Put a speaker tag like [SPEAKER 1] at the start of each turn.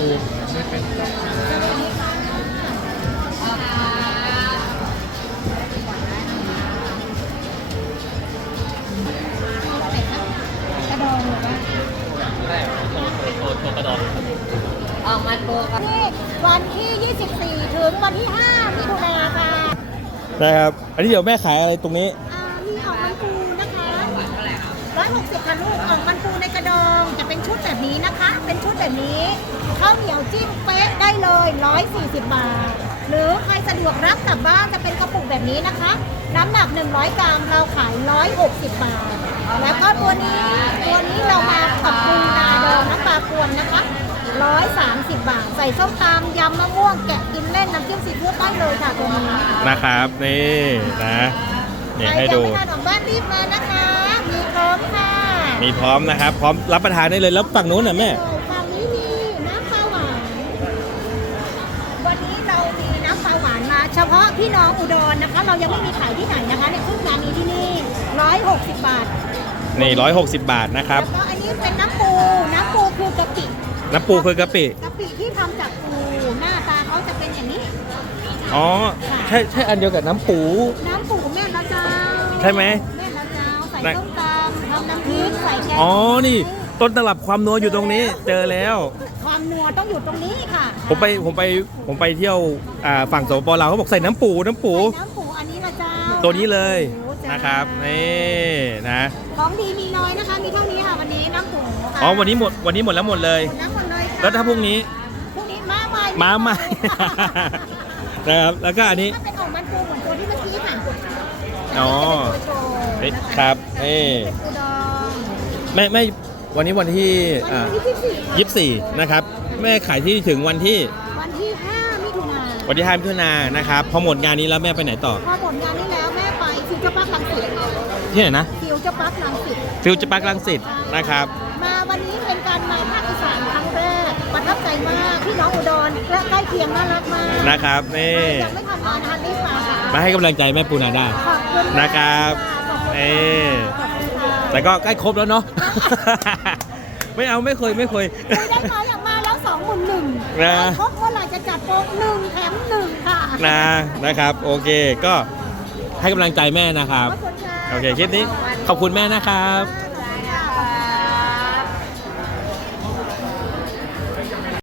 [SPEAKER 1] ปูไม่เป็น
[SPEAKER 2] กระดองหรือว่า
[SPEAKER 1] กระดอง
[SPEAKER 2] ออกมาโกกันที่วันที่ 24 ถึงวันที่ 5 มิถุนายนค่ะ
[SPEAKER 1] นะครับอันนี้เดี๋ยวแม่ขายอะไรตรงนี้
[SPEAKER 2] มีออกมันปูนะคะ160ค่ะลูกออกมันปูในกระดองจะเป็นชุดแบบนี้นะคะ เป็นชุดแบบนี้ข้าวเหนียวจิ้มเป๊ะได้เลย140 บาทหรือใครสะดวกรับกลับบ้านจะเป็นกระปุกแบบนี้นะคะน้ำหนัก100 กรัมเราขาย160 บาทแล้วก็ตัวนี้เรามากับปูนาดองน้ำปลากวนนะคะ130 บาทใส่ส้มตำยำมะม่วงแกะกินเล่นน้ำจิ้มซีฟู้ดได้เลยค่ะตัวนี้
[SPEAKER 1] นะครับนี่นะนี่ให้ดู
[SPEAKER 2] ใครจะไปทานของบ้านรีบมานะคะมีพร้อมค่ะ
[SPEAKER 1] มีพร้อมนะครับพร้อมรับประทานได้เลยแล้วฝั่งนู้นน่ะแม่
[SPEAKER 2] ฝั่งนี้มีน้ำปลาหวานวันนี้เรามีน้ำปลาหวานมาเฉพาะพี่น้องอุดรนะคะเรายังไม่มีขายที่ไหนนะคะเนี่ยเพิ่งมามีที่นี่160 บาท
[SPEAKER 1] นี่160 บาทนะครับ
[SPEAKER 2] แล้วก็อันนี้เป็นน้ำปูคือกะปิ
[SPEAKER 1] คือกะปิ
[SPEAKER 2] ที่ทำจากปูหน้าตาเขาจะเป็นอย่างนี้
[SPEAKER 1] อ๋อใช่อันเดียวกับน้ำปู
[SPEAKER 2] แม่ละเจ้า
[SPEAKER 1] ใช่ไหม
[SPEAKER 2] แม่ละเจ้าใส่ต้มตำทำน้ำพริกใส่แกง
[SPEAKER 1] อ๋อนี่ต้นตลับความนัวอยู่ตรงนี้เจอแล้ว
[SPEAKER 2] ความนัวต้องอยู่ตรงนี้ค่ะ
[SPEAKER 1] ผมไปเที่ยวฝั่งสปปลาวเขาบอกใส่น้ำปู
[SPEAKER 2] อันนี้ละเจ้า
[SPEAKER 1] ตัวนี้เลยนะครับนี่นะ
[SPEAKER 2] ของดีมีน้อยนะคะมีเท่านี้ค่ะวันนี้น้ำปู
[SPEAKER 1] อ๋อวันนี้หมดแล้วหมดเลยแล้วถ้าพรุ่งนี้มาใหม่นะครับแล้วก็อันนี้
[SPEAKER 2] เป็นของมันปูเหมือนตัวที่เมื่อกี้ค่ะ
[SPEAKER 1] อ๋อครับไม่วันนี้วันที่24นะครับแม่ขายที่ถึงวันที่
[SPEAKER 2] 5 มิถุนายน
[SPEAKER 1] วันที่5 มิถุนายนนะครับพอหมดงานนี้แล้วแม่ไปไหนต่อ
[SPEAKER 2] พอหมดงานนี้แล้วแม่ไปฟิวเจอร์พาร์ครังสิต
[SPEAKER 1] ที่ไหนนะ
[SPEAKER 2] ฟิวเจอร์พาร์ครังสิต
[SPEAKER 1] นะครับ
[SPEAKER 2] มาวันนี้เป็นการมาภาคอีสานครั้งแรกประทับใจมากพี่น้องอุดรและใกล้เคียงน่ารักมาก
[SPEAKER 1] นะครับนี่
[SPEAKER 2] ยังไม่ทำงานทันได้
[SPEAKER 1] มาให้กำลังใจแม่ปูนาได้นะครับแต่ก็ใกล้ครบแล้วเนาะไม่เคยได้
[SPEAKER 2] มาอย่างมาแล้ว21,000นะครบเมื่อไหร่จะจัดโปร1 แถม 1ค่ะ
[SPEAKER 1] นะครับโอเคก็ให้กำลังใจแม่นะครับโอเคคลิปนี้ขอบคุณแม่นะครับ